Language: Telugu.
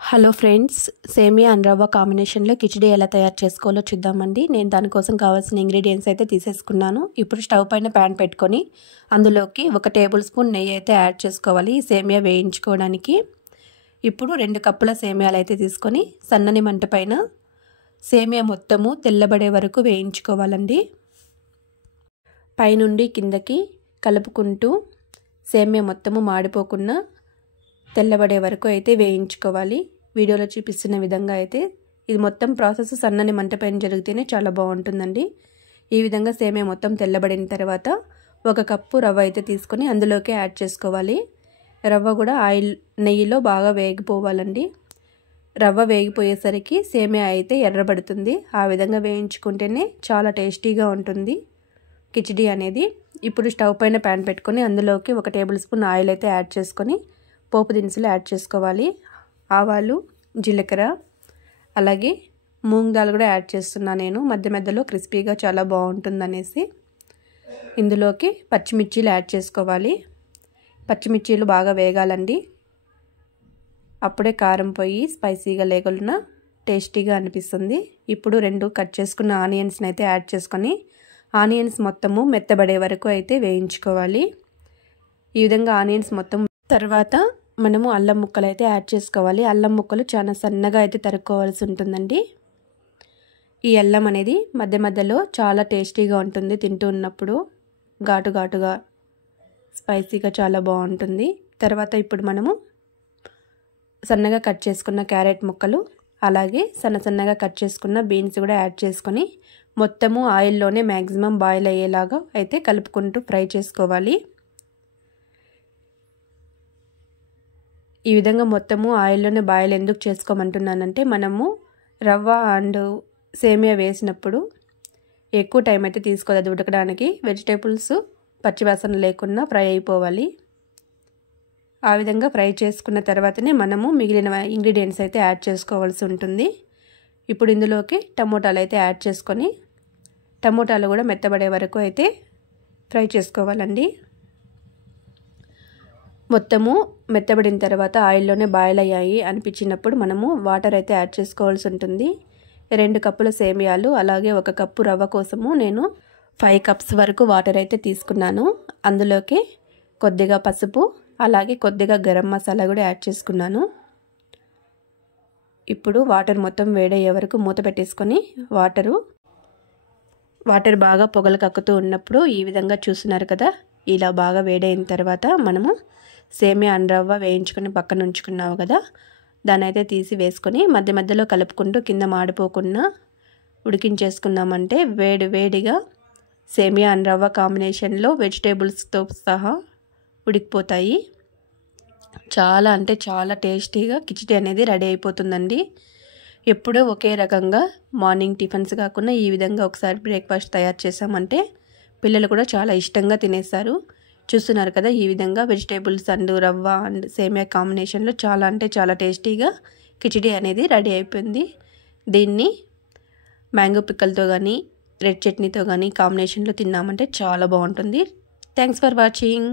హలో ఫ్రెండ్స్, సేమియా అండ్ రవ్వ కాంబినేషన్లో కిచిడి ఎలా తయారు చేసుకోవాలో చూద్దామండి. నేను దానికోసం కావాల్సిన ఇంగ్రీడియంట్స్ అయితే తీసేసుకున్నాను. ఇప్పుడు స్టవ్ పైన ప్యాన్ పెట్టుకొని అందులోకి 1 టేబుల్ స్పూన్ నెయ్యి అయితే యాడ్ చేసుకోవాలి సేమియా వేయించుకోవడానికి. ఇప్పుడు 2 కప్పుల సేమియాలు అయితే తీసుకొని సన్నని మంట పైన సేమియా మొత్తము తెల్లబడే వరకు వేయించుకోవాలండి. పైనుండి కిందకి కలుపుకుంటూ సేమియా మొత్తము మాడిపోకుండా తెల్లబడే వరకు అయితే వేయించుకోవాలి. వీడియోలో చూపిస్తున్న విధంగా అయితే ఇది మొత్తం ప్రాసెస్ సన్నని మంట పైన జరిగితేనే చాలా బాగుంటుందండి. ఈ విధంగా సేమియా మొత్తం తెల్లబడిన తర్వాత 1 కప్పు రవ్వ అయితే తీసుకొని అందులోకి యాడ్ చేసుకోవాలి. రవ్వ కూడా నెయ్యిలో బాగా వేగిపోవాలండి. రవ్వ వేగిపోయేసరికి సేమియా అయితే ఎర్రబడుతుంది. ఆ విధంగా వేయించుకుంటేనే చాలా టేస్టీగా ఉంటుంది కిచిడి అనేది. ఇప్పుడు స్టవ్ పైన ప్యాన్ పెట్టుకొని అందులోకి 1 టేబుల్ స్పూన్ ఆయిల్ అయితే యాడ్ చేసుకొని పోపు దినుసులు యాడ్ చేసుకోవాలి. ఆవాలు, జీలకర్ర, అలాగే మూంగ్ దాల్ కూడా యాడ్ చేస్తున్నాను నేను. మధ్య మధ్యలో క్రిస్పీగా చాలా బాగుంటుందనేసి. ఇందులోకి పచ్చిమిర్చీలు యాడ్ చేసుకోవాలి. పచ్చిమిర్చీలు బాగా వేగాలండి. అప్పుడే కారం పోయి స్పైసీగా లేకుండా టేస్టీగా అనిపిస్తుంది. ఇప్పుడు 2 కట్ చేసుకున్న ఆనియన్స్ని అయితే యాడ్ చేసుకొని ఆనియన్స్ మొత్తము మెత్తబడే వరకు అయితే వేయించుకోవాలి. ఈ విధంగా ఆనియన్స్ మొత్తం తర్వాత మనము అల్లం ముక్కలు అయితే యాడ్ చేసుకోవాలి. అల్లం ముక్కలు చాలా సన్నగా అయితే తరుక్కోవాల్సి ఉంటుందండి. ఈ అల్లం అనేది మధ్య మధ్యలో చాలా టేస్టీగా ఉంటుంది. తింటూ ఉన్నప్పుడు ఘాటు ఘాటుగా స్పైసీగా చాలా బాగుంటుంది. తర్వాత ఇప్పుడు మనము సన్నగా కట్ చేసుకున్న క్యారెట్ ముక్కలు, అలాగే సన్నగా కట్ చేసుకున్న బీన్స్ కూడా యాడ్ చేసుకొని మొత్తము ఆయిల్లోనే మ్యాక్సిమం బాయిల్ అయ్యేలాగా అయితే కలుపుకుంటూ ఫ్రై చేసుకోవాలి. ఈ విధంగా మొత్తము ఆయిల్లోనే బాయిల్ ఎందుకు చేసుకోమంటున్నానంటే మనము రవ్వ అండ్ సేమియా వేసినప్పుడు ఎక్కువ టైం అయితే తీసుకోలేదు ఉడకడానికి. వెజిటేబుల్స్ పచ్చివాసన లేకుండా ఫ్రై అయిపోవాలి. ఆ విధంగా ఫ్రై చేసుకున్న తర్వాతనే మనము మిగిలిన ఇంగ్రీడియంట్స్ అయితే యాడ్ చేసుకోవాల్సి ఉంటుంది. ఇప్పుడు ఇందులోకి టమోటాలు అయితే యాడ్ చేసుకొని టమోటాలు కూడా మెత్తబడే వరకు అయితే ఫ్రై చేసుకోవాలండి. మొత్తము మెత్తబడిన తర్వాత ఆయిల్లోనే బాయిల్ అయ్యాయి అనిపించినప్పుడు మనము వాటర్ అయితే యాడ్ చేసుకోవాల్సి ఉంటుంది. 2 కప్పుల సేమియాలు అలాగే 1 కప్పు రవ్వ కోసము నేను 5 కప్స్ వరకు వాటర్ అయితే తీసుకున్నాను. అందులోకి కొద్దిగా పసుపు, అలాగే కొద్దిగా గరం మసాలా కూడా యాడ్ చేసుకున్నాను. ఇప్పుడు వాటర్ మొత్తం వేడయ్యే వరకు మూత పెట్టేసుకొని వాటర్ బాగా పొగలు కక్కుతూ ఉన్నప్పుడు ఈ విధంగా చూస్తున్నారు కదా, ఇలా బాగా వేడైన తర్వాత మనము సేమియా అండ్ రవ్వ వేయించుకొని పక్కన ఉంచుకున్నావు కదా, దాన్ని అయితే తీసి వేసుకొని మధ్య మధ్యలో కలుపుకుంటూ కింద మాడిపోకుండా ఉడికించేసుకున్నామంటే వేడిగా సేమియా అండ్ రవ్వ కాంబినేషన్లో వెజిటేబుల్స్తో సహా ఉడికిపోతాయి. చాలా అంటే చాలా టేస్టీగా కిచిడి అనేది రెడీ అయిపోతుందండి. ఎప్పుడూ ఒకే రకంగా మార్నింగ్ టిఫిన్స్ కాకుండా ఈ విధంగా ఒకసారి బ్రేక్ఫాస్ట్ తయారు చేసామంటే పిల్లలు కూడా చాలా ఇష్టంగా తినేస్తారు. చూస్తున్నారు కదా, ఈ విధంగా వెజిటేబుల్స్ అండ్ రవ్వ అండ్ సేమియా కాంబినేషన్లో చాలా అంటే చాలా టేస్టీగా కిచిడి అనేది రెడీ అయిపోయింది. దీన్ని మ్యాంగో పిక్కలతో కానీ రెడ్ చట్నీతో కానీ కాంబినేషన్లో తిన్నామంటే చాలా బాగుంటుంది. Thanks for watching.